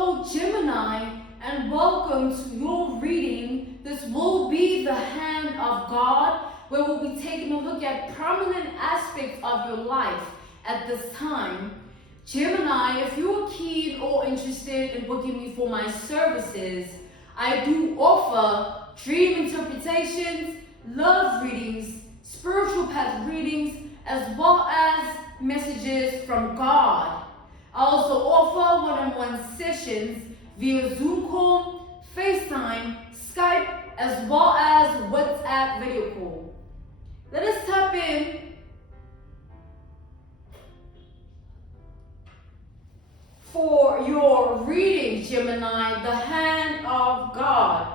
Hello Gemini, and welcome to your reading. This will be the hand of God, where we'll be taking a look at prominent aspects of your life at this time. Gemini, if you're keen or interested in booking me for my services, I do offer dream interpretations, love readings, spiritual path readings, as well as messages from God. I also offer one-on-one sessions via Zoom call, FaceTime, Skype, as well as WhatsApp video call. Let us tap in for your reading, Gemini, the hand of God.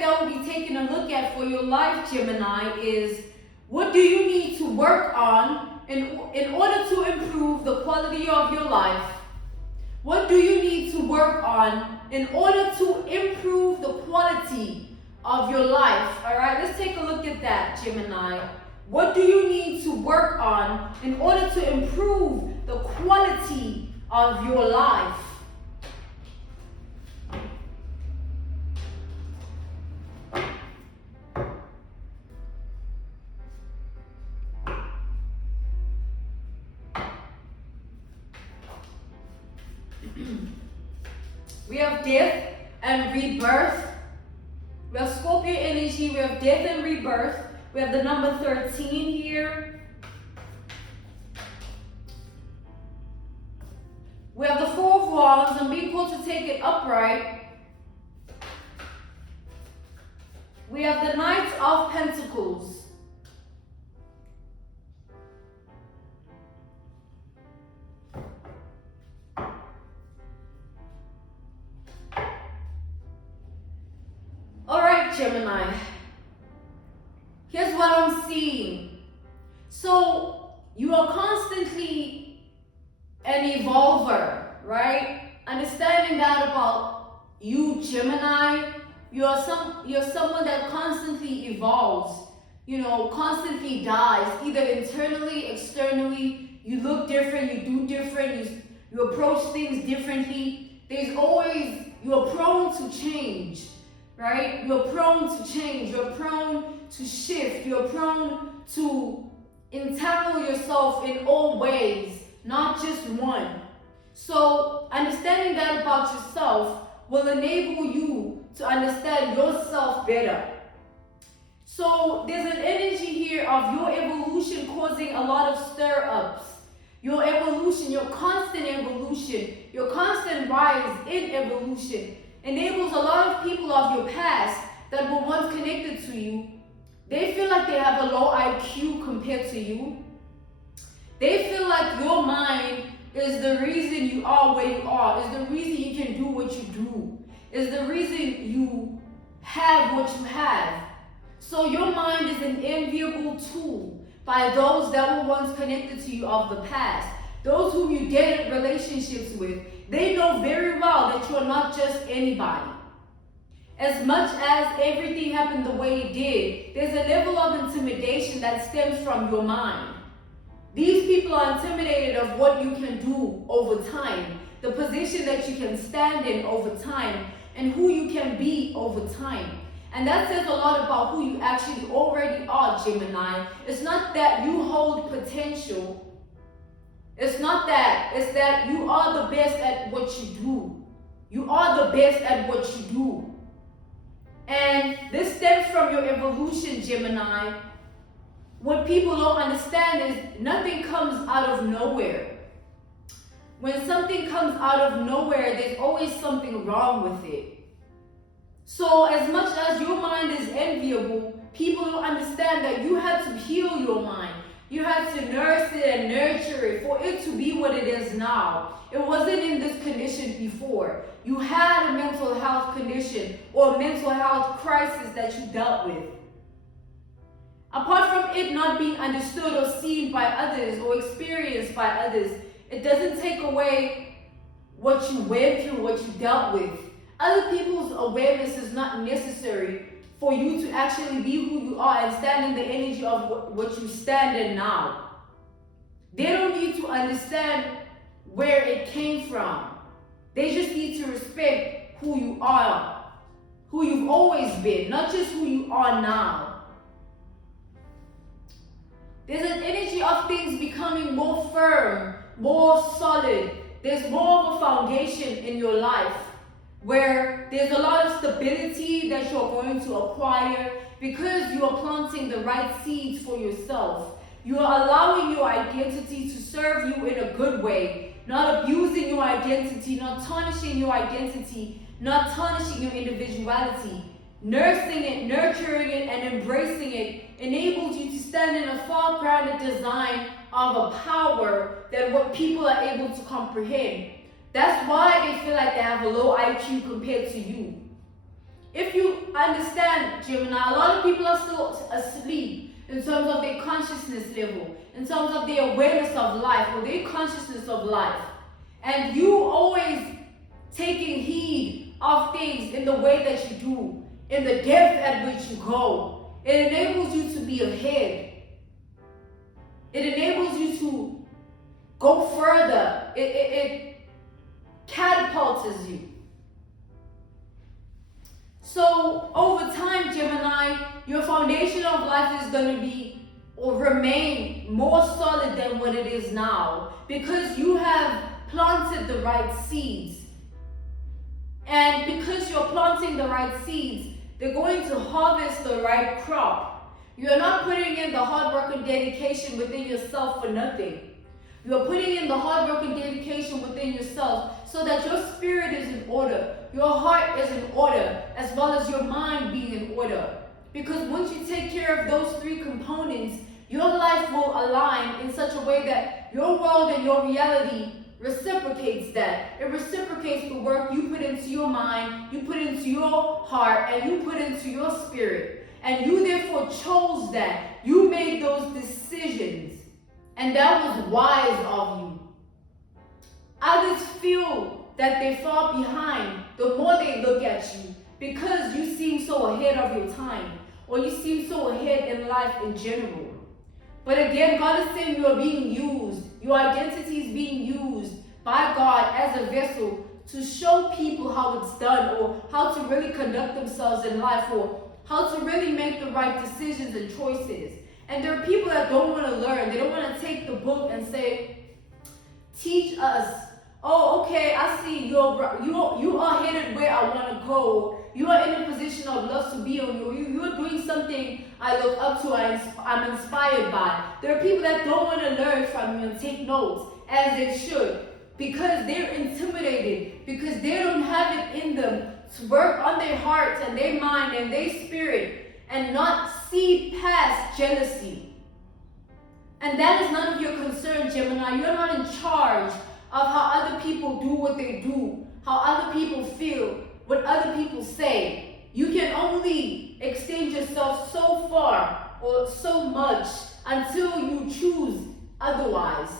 That we'll be taking a look at for your life, Gemini, is what do you need to work on in order to improve the quality of your life? What do you need to work on in order to improve the quality of your life? All right, let's take a look at that, Gemini. What do you need to work on in order to improve the quality of your life? We have death and rebirth. We have Scorpio energy. We have death and rebirth. We have the number 13 here. We have the Four of Wands and being called to take it upright. We have the Knight of Pentacles. Gemini, here's what I'm seeing. So you are constantly an evolver, right? Understanding that about you, Gemini, you're someone that constantly evolves, constantly dies, either internally, externally. You look different, you do different, you approach things differently. You're prone to change. Right? You're prone to change. You're prone to shift. You're prone to entangle yourself in all ways, not just one. So understanding that about yourself will enable you to understand yourself better. So there's an energy here of your evolution causing a lot of stir-ups. Your evolution, your constant evolution, your constant rise in evolution enables a lot of people of your past that were once connected to you. They feel like they have a low IQ compared to you. They feel like your mind is the reason you are where you are, is the reason you can do what you do, is the reason you have what you have. So your mind is an enviable tool by those that were once connected to you of the past, those whom you dated relationships with. They know very well that you're not just anybody. As much as everything happened the way it did, there's a level of intimidation that stems from your mind. These people are intimidated of what you can do over time, the position that you can stand in over time, and who you can be over time. And that says a lot about who you actually already are, Gemini. It's not that you hold potential. It's not that. It's that you are the best at what you do. You are the best at what you do. And this stems from your evolution, Gemini. What people don't understand is nothing comes out of nowhere. When something comes out of nowhere, there's always something wrong with it. So as much as your mind is enviable, people don't understand that you had to heal your mind. You had to nurse it and nurture it for it to be what it is now. It wasn't in this condition before. You had a mental health condition or a mental health crisis that you dealt with. Apart from it not being understood or seen by others or experienced by others, it doesn't take away what you went through, what you dealt with. Other people's awareness is not necessary for you to actually be who you are and stand in the energy of what you stand in now. They don't need to understand where it came from. They just need to respect who you are, who you've always been, not just who you are now. There's an energy of things becoming more firm, more solid. There's more of a foundation in your life where there's a lot of stability that you're going to acquire because you are planting the right seeds for yourself. You are allowing your identity to serve you in a good way, not abusing your identity, not tarnishing your identity, not tarnishing your individuality. Nursing it, nurturing it, and embracing it enables you to stand in a far grounded design of a power than what people are able to comprehend. That's why they feel like they have a low IQ compared to you. If you understand, Gemini, a lot of people are still asleep in terms of their consciousness level, in terms of their awareness of life or their consciousness of life. And you always taking heed of things in the way that you do, in the depth at which you go. It enables you to be ahead. It enables you to go further. It catapults you. So over time, Gemini, your foundation of life is going to be or remain more solid than what it is now because you have planted the right seeds. And because you're planting the right seeds, they're going to harvest the right crop. You're not putting in the hard work and dedication within yourself for nothing. You're putting in the hard work and dedication within yourself so that your spirit is in order, your heart is in order, as well as your mind being in order. Because once you take care of those three components, your life will align in such a way that your world and your reality reciprocates that. It reciprocates the work you put into your mind, you put into your heart, and you put into your spirit. And you therefore chose that. You made those decisions. And that was wise of you. Others feel that they fall behind the more they look at you because you seem so ahead of your time or you seem so ahead in life in general. But again, God is saying you are being used. Your identity is being used by God as a vessel to show people how it's done or how to really conduct themselves in life or how to really make the right decisions and choices. And there are people that don't want to learn. They don't want to take the book and say, teach us. Oh, okay, I see you are headed where I want to go. You are in a position of love to be on. You're doing something I look up to, I'm inspired by. There are people that don't want to learn from you and take notes as they should because they're intimidated, because they don't have it in them to work on their hearts and their mind and their spirit and not see past jealousy. And that is none of your concern, Gemini. You're not in charge of how other people do what they do, how other people feel, what other people say. You can only extend yourself so far or so much until you choose otherwise.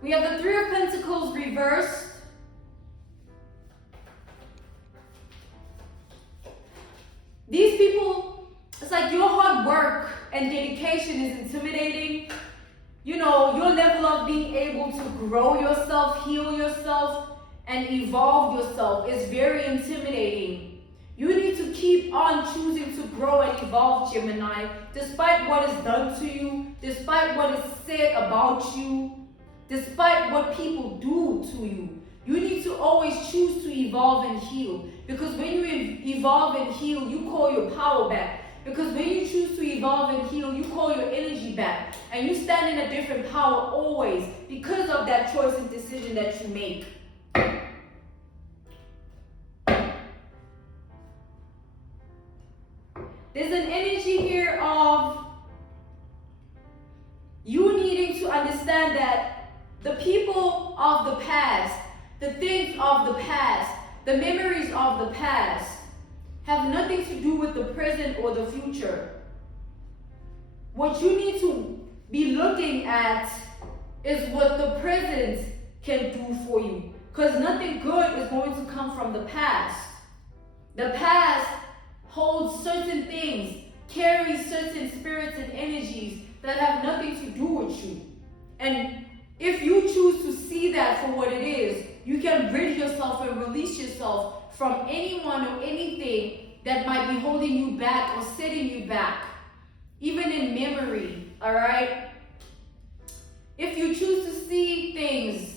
We have the Three of Pentacles reversed. These people, it's like your hard work and dedication is intimidating. You know, your level of being able to grow yourself, heal yourself, and evolve yourself is very intimidating. You need to keep on choosing to grow and evolve, Gemini, despite what is done to you, despite what is said about you, despite what people do to you. You need to always choose to evolve and heal. Because when you evolve and heal, you call your power back. Because when you choose to evolve and heal, you call your energy back. And you stand in a different power always because of that choice and decision that you make. There's an energy here of you needing to understand that the people of the past, the things of the past, the memories of the past have nothing to do with the present or the future. What you need to be looking at is what the present can do for you. Because nothing good is going to come from the past. The past holds certain things, carries certain spirits and energies that have nothing to do with you. And if you choose to see that for what it is, you can rid yourself and release yourself from anyone or anything that might be holding you back or setting you back, even in memory, all right? If you choose to see things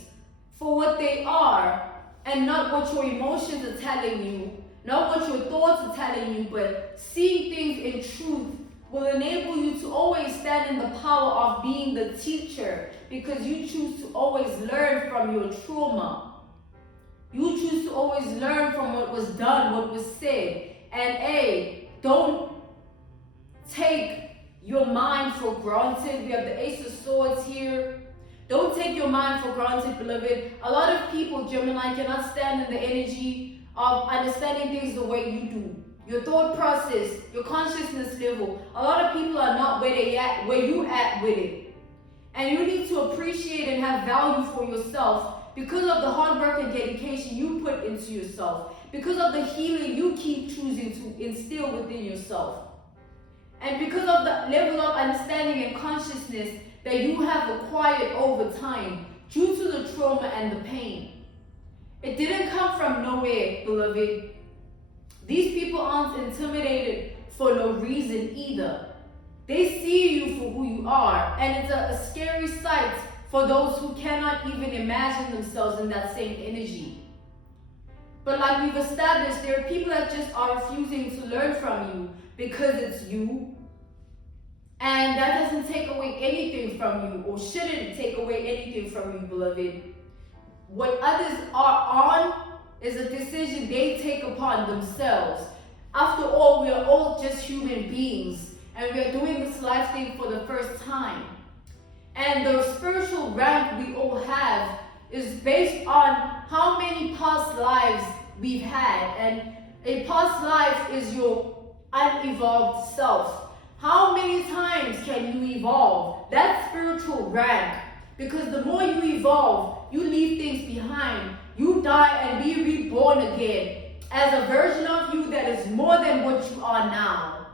for what they are and not what your emotions are telling you, not what your thoughts are telling you, but seeing things in truth will enable you to always stand in the power of being the teacher, because you choose to always learn from your trauma. You choose to always learn from what was done, what was said. And don't take your mind for granted. We have the Ace of Swords here. Don't take your mind for granted, beloved. A lot of people, Gemini, cannot stand in the energy of understanding things the way you do. Your thought process, your consciousness level. A lot of people are not where you at with it. And you need to appreciate and have value for yourself because of the hard work and dedication you put into yourself. Because of the healing you keep choosing to instill within yourself. And because of the level of understanding and consciousness that you have acquired over time due to the trauma and the pain. It didn't come from nowhere, beloved. These people aren't intimidated for no reason either. They see you for who you are, and it's a scary sight for those who cannot even imagine themselves in that same energy. But like we've established, there are people that just are refusing to learn from you because it's you. And that doesn't take away anything from you, or shouldn't take away anything from you, beloved. What others are on is a decision they take upon themselves. After all, we are all just human beings, and we are doing this life thing for the first time. And the spiritual rank we all have is based on how many past lives we've had. And a past life is your unevolved self. How many times can you evolve? That's spiritual rank. Because the more you evolve, you leave things behind. You die and be reborn again as a version of you that is more than what you are now.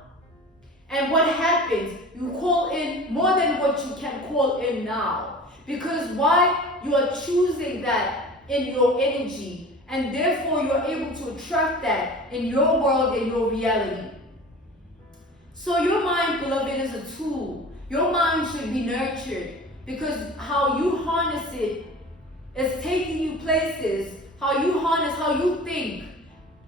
And what happens? You call in more than what you can call in now. Because why? You are choosing that in your energy. And therefore you are able to attract that in your world, in your reality. So your mind, beloved, is a tool. Your mind should be nurtured. Because how you harness it is taking you places. How you harness, how you think.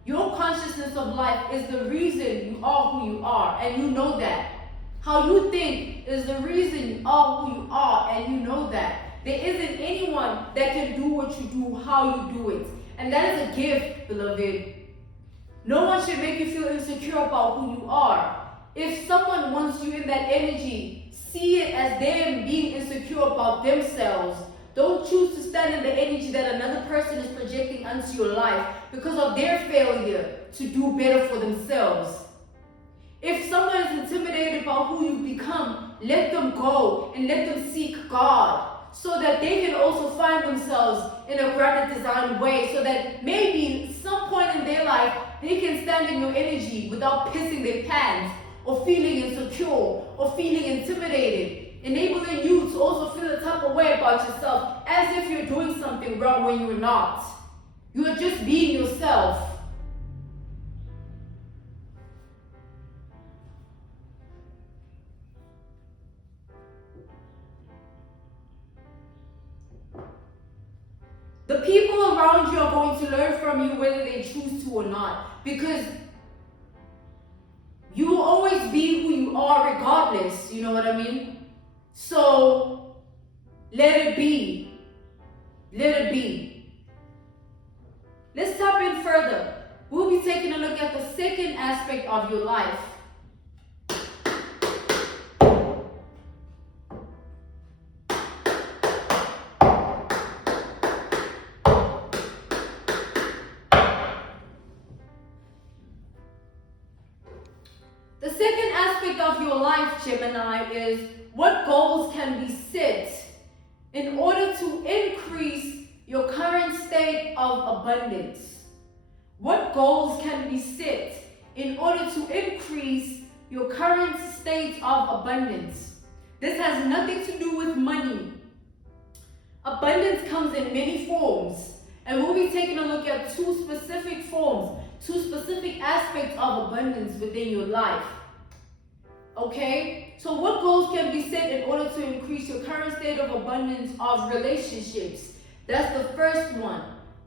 Your consciousness of life is the reason you are who you are, and you know that. How you think is the reason you are who you are, and you know that. There isn't anyone that can do what you do, how you do it. And that is a gift, beloved. No one should make you feel insecure about who you are. If someone wants you in that energy, see it as them being insecure about themselves. Don't choose to stand in the energy that another person is projecting onto your life because of their failure to do better for themselves. If someone is intimidated about who you've become, let them go and let them seek God so that they can also find themselves in a grand design way, so that maybe at some point in their life they can stand in your energy without pissing their pants or feeling insecure or feeling intimidated, enabling you to also feel a type of way about yourself as if you're doing something wrong when you're not. You are just being yourself. The people around you are going to learn from you whether they choose to or not, because you will always be who you are regardless, you know what I mean? So, let it be. Let it be. Let's tap in further. We'll be taking a look at the second aspect of your life. The second aspect of your life, Gemini, is what goals can be set in order to increase of abundance. What goals can be set in order to increase your current state of abundance? This has nothing to do with money. Abundance comes in many forms, and we'll be taking a look at two specific forms, two specific aspects of abundance within your life. Okay? So what goals can be set in order to increase your current state of abundance of relationships? That's the first one.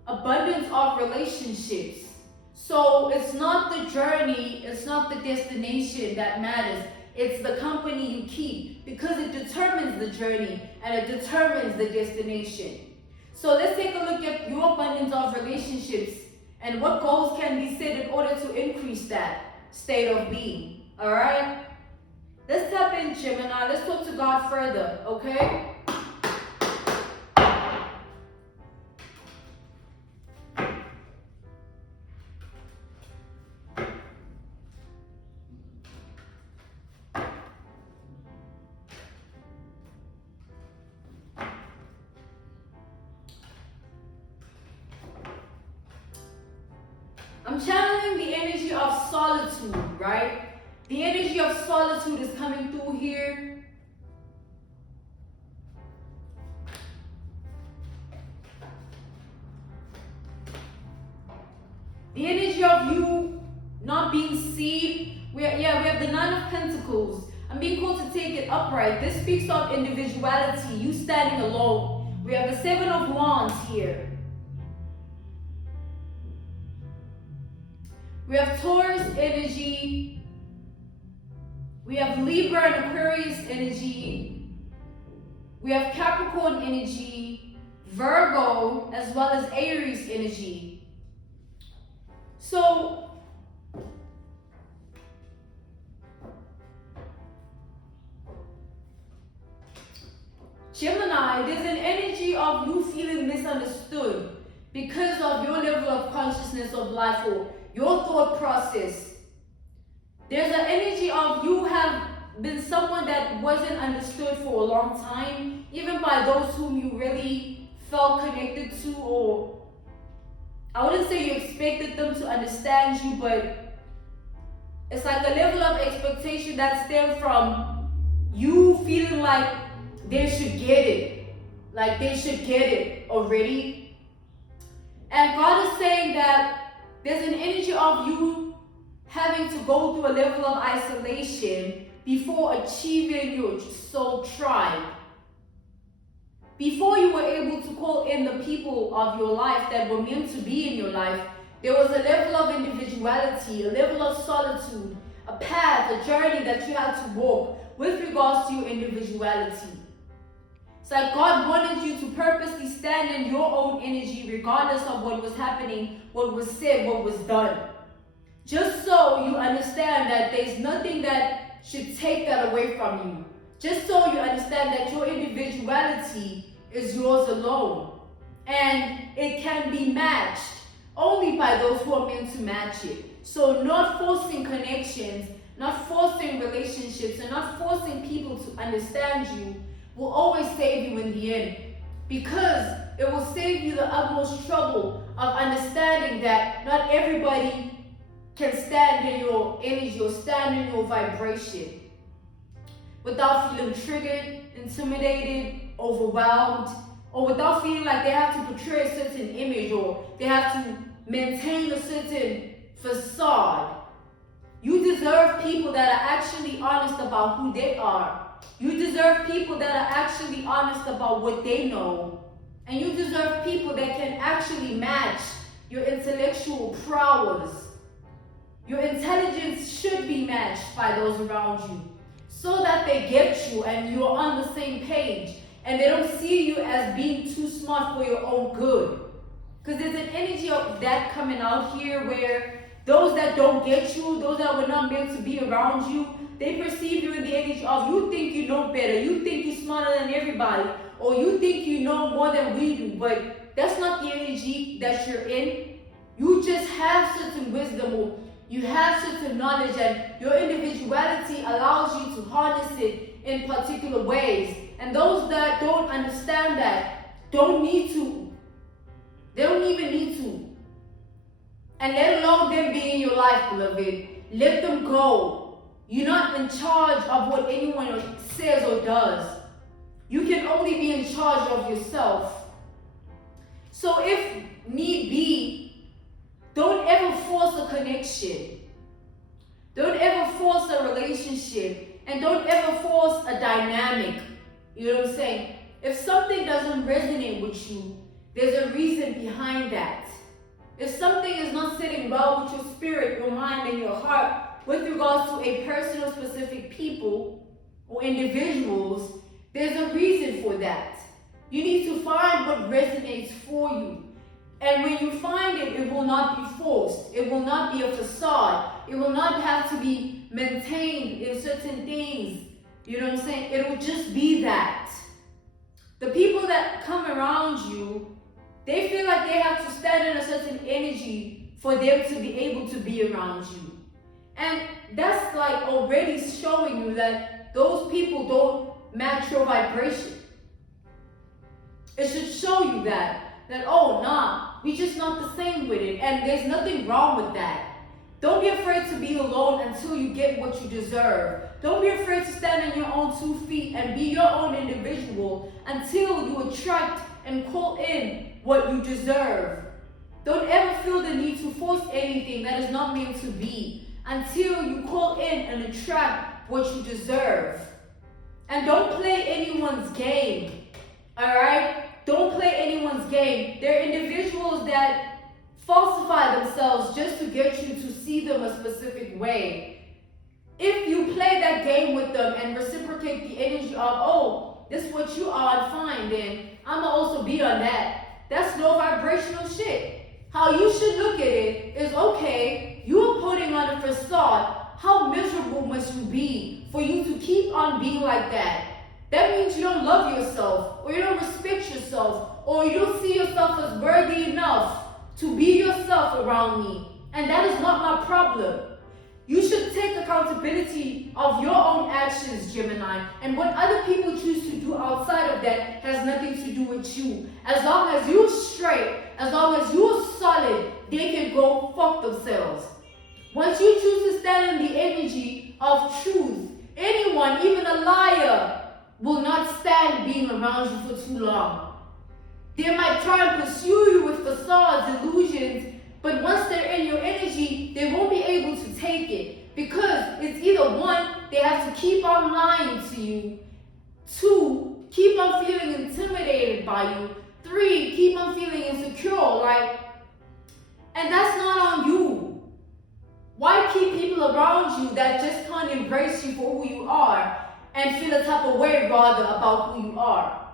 Abundance of relationships. So it's not the journey, it's not the destination that matters. It's the company you keep, because it determines the journey and it determines the destination. So let's take a look at your abundance of relationships and what goals can be set in order to increase that state of being. All right? Let's tap in, Gemini. Let's talk to God further, okay? I'm channeling the energy of solitude, right? The energy of solitude is coming through here. The energy of you not being seen. We have the Nine of Pentacles. I'm being called to take it upright. This speaks of individuality, you standing alone. We have the Seven of Wands here. We have Taurus energy. We have Libra and Aquarius energy. We have Capricorn energy, Virgo, as well as Aries energy. So, Gemini, there's an energy of you feeling misunderstood because of your level of consciousness of life or your thought process. There's an energy of you have been someone that wasn't understood for a long time, even by those whom you really felt connected to, or I wouldn't say you expected them to understand you, but it's like a level of expectation that stems from you feeling like they should get it. Like they should get it already. And God is saying that there's an energy of you having to go through a level of isolation before achieving your soul tribe. Before you were able to call in the people of your life that were meant to be in your life, there was a level of individuality, a level of solitude, a path, a journey that you had to walk with regards to your individuality. It's like God wanted you to purposely stand in your own energy regardless of what was happening, what was said, what was done. Just so you understand that there's nothing that should take that away from you. Just so you understand that your individuality is yours alone. And it can be matched only by those who are meant to match it. So not forcing connections, not forcing relationships, and not forcing people to understand you will always save you in the end. Because it will save you the utmost trouble of understanding that not everybody can stand in your energy or stand in your vibration without feeling triggered, intimidated, overwhelmed, or without feeling like they have to portray a certain image or they have to maintain a certain facade. You deserve people that are actually honest about who they are. You deserve people that are actually honest about what they know. And you deserve people that can actually match your intellectual prowess. Your intelligence should be matched by those around you so that they get you and you're on the same page and they don't see you as being too smart for your own good. Because there's an energy of that coming out here where those that don't get you, those that were not meant to be around you, they perceive you in the energy of you think you know better, you think you're smarter than everybody, or you think you know more than we do, but that's not the energy that you're in. You just have certain wisdom, or you have certain knowledge, and your individuality allows you to harness it in particular ways. And those that don't understand that don't need to They don't even need to. And let alone them being in your life, beloved. Let them go. You're not in charge of what anyone says or does. You can only be in charge of yourself. So if need be, don't ever force a connection. Don't ever force a relationship. And don't ever force a dynamic. You know what I'm saying? If something doesn't resonate with you, there's a reason behind that. If something is not sitting well with your spirit, your mind, and your heart with regards to a person or specific people or individuals, there's a reason for that. You need to find what resonates for you. And when you find it, it will not be forced. It will not be a facade. It will not have to be maintained in certain things. You know what I'm saying? It will just be that. The people that come around you, they feel like they have to stand in a certain energy for them to be able to be around you. And that's like already showing you that those people don't match your vibration. It should show you that oh nah, we just not the same with it. And there's nothing wrong with that. Don't be afraid to be alone until you get what you deserve. Don't be afraid to stand on your own 2 feet and be your own individual until you attract and call in what you deserve. Don't ever feel the need to force anything that is not meant to be until you call in and attract what you deserve. And don't play anyone's game, all right? Don't play anyone's game. There are individuals that falsify themselves just to get you to see them a specific way. If you play that game with them and reciprocate the energy of, oh, this is what you are, fine, then I'm gonna also be on that. That's low vibrational shit. How you should look at it is, okay, you are putting on a facade. How miserable must you be for you to keep on being like that? That means you don't love yourself, or you don't respect yourself, or you don't see yourself as worthy enough to be yourself around me. And that is not my problem. You should take accountability of your own actions, Gemini. And what other people choose to do outside of that has nothing to do with you. As long as you're straight, as long as you're solid, they can go fuck themselves. Once you choose to stand in the energy of truth, anyone, even a liar, will not stand being around you for too long. They might try and pursue you with facades, illusions, but once they're in your energy, they won't be able to take it. Because it's either one, they have to keep on lying to you. 2, keep on feeling intimidated by you. 3, keep on feeling insecure. And that's not on you. Why keep people around you that just can't embrace you for who you are and feel a type of way rather about who you are?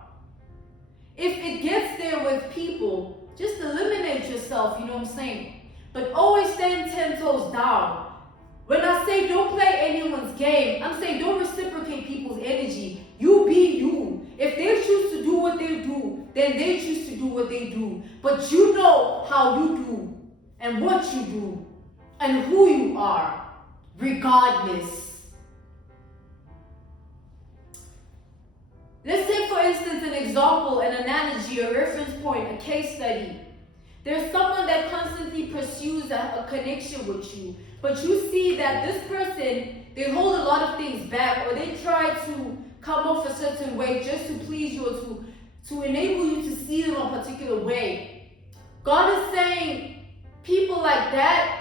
If it gets there with people, just eliminate yourself, you know what I'm saying? But always stand 10 toes down. When I say don't play anyone's game, I'm saying don't reciprocate people's energy. You be you. If they choose to do what they do, then they choose to do what they do. But you know how you do, and what you do, and who you are, regardless. Let's take, for instance, an example, an analogy, a reference point, a case study. There's someone that constantly pursues a connection with you, but you see that this person, they hold a lot of things back, or they try to come off a certain way just to please you, or to enable you to see them a particular way. God is saying people like that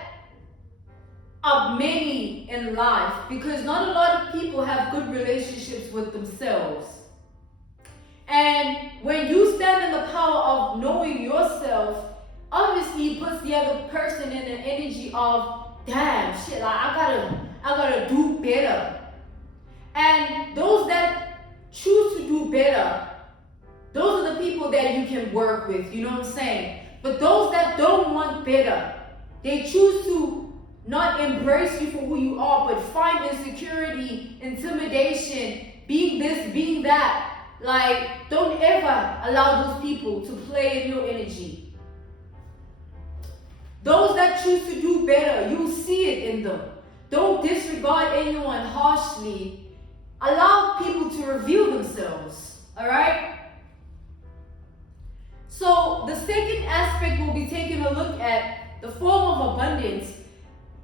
are many in life, because not a lot of people have good relationships with themselves. And when you stand in the power of knowing yourself, obviously it puts the other person in an energy of, damn, shit, like I gotta do better. And those that choose to do better, those are the people that you can work with, you know what I'm saying? But those that don't want better, they choose to not embrace you for who you are, but find insecurity, intimidation, being this, being that. Like, don't ever allow those people to play in your energy. Those that choose to do better, you'll see it in them. Don't disregard anyone harshly. Allow people to reveal themselves, all right? So the second aspect we'll be taking a look at, the form of abundance,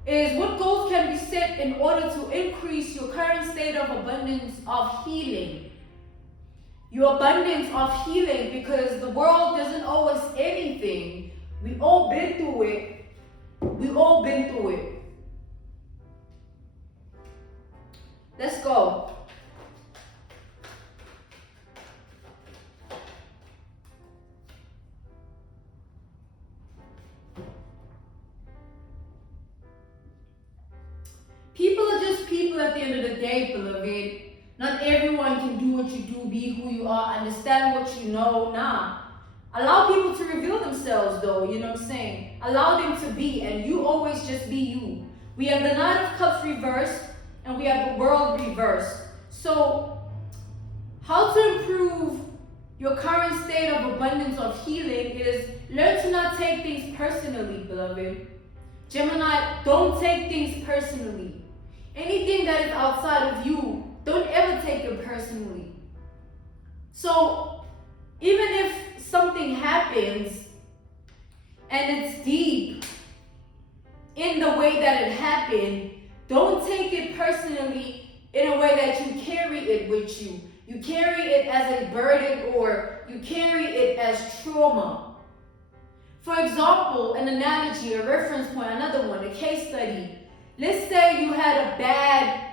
is what goals can be set in order to increase your current state of abundance of healing. Your abundance of healing, because the world doesn't owe us anything. We all been through it. We all been through it. Let's go. People are just people at the end of the day, beloved. Not everyone can do what you do, be who you are, understand what you know. Nah. Allow people to reveal themselves, though, you know what I'm saying? Allow them to be, and you always just be you. We have the Nine of Cups reversed, and we have the World reversed. So, how to improve your current state of abundance of healing is learn to not take things personally, beloved. Gemini, don't take things personally. Anything that is outside of you, don't ever take it personally. So, even if something happens and it's deep in the way that it happened, don't take it personally in a way that you carry it with you. You carry it as a burden, or you carry it as trauma. For example, an analogy, a reference point, another one, a case study. Let's say you had a bad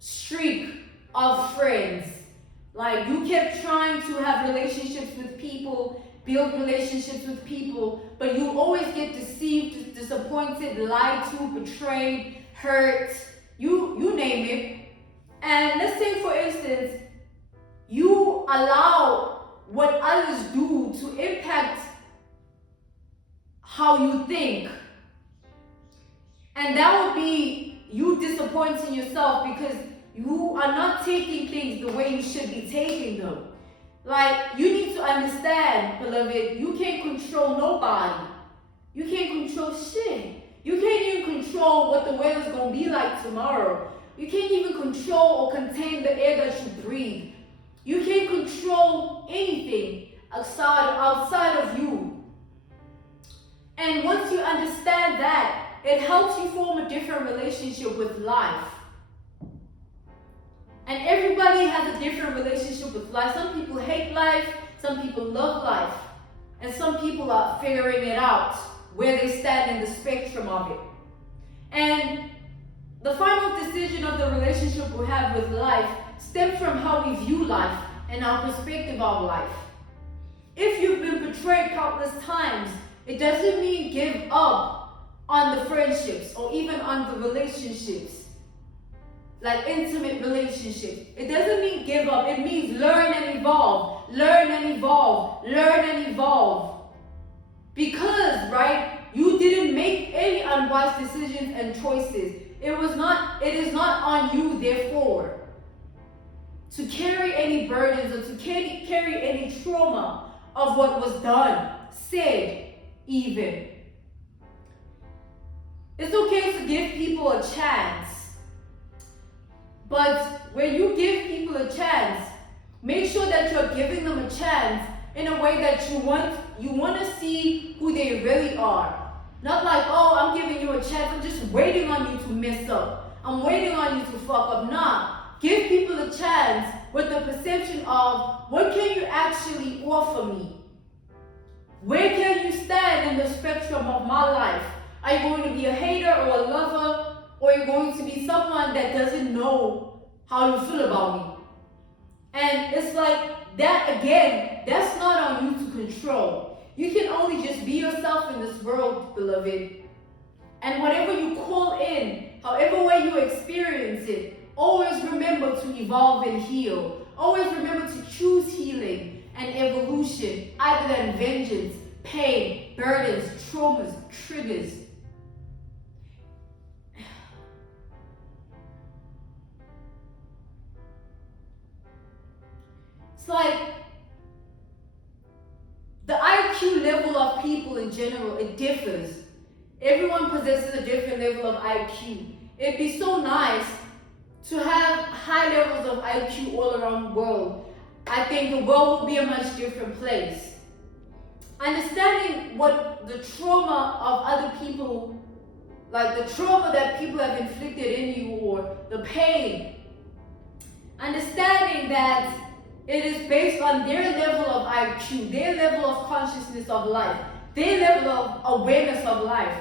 streak of friends. Like, you kept trying to have relationships with people, build relationships with people, but you always get deceived, disappointed, lied to, betrayed, hurt, you name it. And let's say, for instance, you allow what others do to impact how you think. And that would be you disappointing yourself because you are not taking things the way you should be taking them. Like, you need to understand, beloved, you can't control nobody. You can't control shit. You can't even control what the weather's gonna be like tomorrow. You can't even control or contain the air that you breathe. You can't control anything outside of you. And once you understand that, it helps you form a different relationship with life. And everybody has a different relationship with life. Some people hate life, some people love life, and some people are figuring it out, where they stand in the spectrum of it. And the final decision of the relationship we have with life stems from how we view life and our perspective of life. If you've been betrayed countless times, it doesn't mean give up on the friendships or even on the relationships, like intimate relationships. It doesn't mean give up. It means learn and evolve, learn and evolve, learn and evolve. Because, right, you didn't make any unwise decisions and choices. It is not on you, therefore, to carry any burdens or to carry any trauma of what was done, said, even. It's okay to give people a chance. But when you give people a chance, make sure that you're giving them a chance in a way that you want to see who they really are. Not like, oh, I'm giving you a chance, I'm just waiting on you to mess up. I'm waiting on you to fuck up. Nah, give people a chance with the perception of, what can you actually offer me? Where can you stand in the spectrum of my life? Are you going to be a hater or a lover? Or are you going to be someone that doesn't know how you feel about me? And it's like, that again, that's not on you to control. You can only just be yourself in this world, beloved. And whatever you call in, however way you experience it, always remember to evolve and heal. Always remember to choose healing and evolution, other than vengeance, pain, burdens, traumas, triggers. It's like the IQ level of people in general, it differs. Everyone possesses a different level of IQ. It'd be so nice to have high levels of IQ all around the world. I think the world would be a much different place. understanding what the trauma of other people, like the trauma that people have inflicted in you, or the pain, understanding that it is based on their level of IQ, their level of consciousness of life, their level of awareness of life.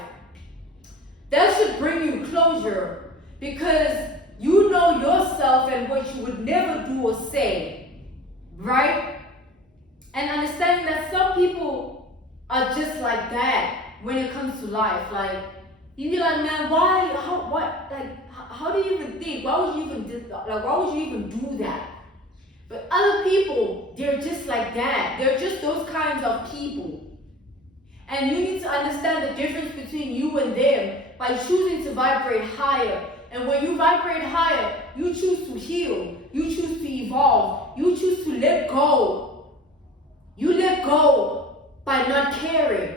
That should bring you closure, because you know yourself and what you would never do or say, right? And understanding that some people are just like that when it comes to life. Like, you be like, man, why, how, what, like, how do you even think? Why would you even do that? Like, why would you even do that? But other people, they're just like that. They're just those kinds of people. And you need to understand the difference between you and them by choosing to vibrate higher. And when you vibrate higher, you choose to heal. You choose to evolve. You choose to let go. You let go by not caring.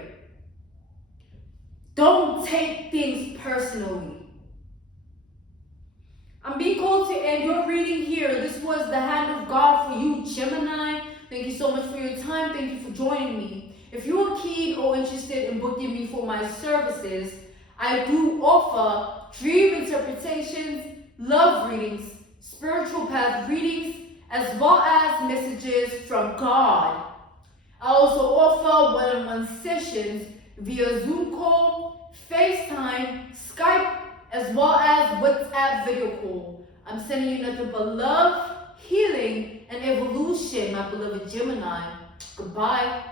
Don't take things personally. I'm being called to end your reading here. This was the hand of God for you, Gemini. Thank you so much for your time. Thank you for joining me. If you are keen or interested in booking me for my services, I do offer dream interpretations, love readings, spiritual path readings, as well as messages from God. I also offer one-on-one sessions via Zoom call, FaceTime, Skype, as well as WhatsApp video call. I'm sending you nothing but love, healing, and evolution, my beloved Gemini. Goodbye.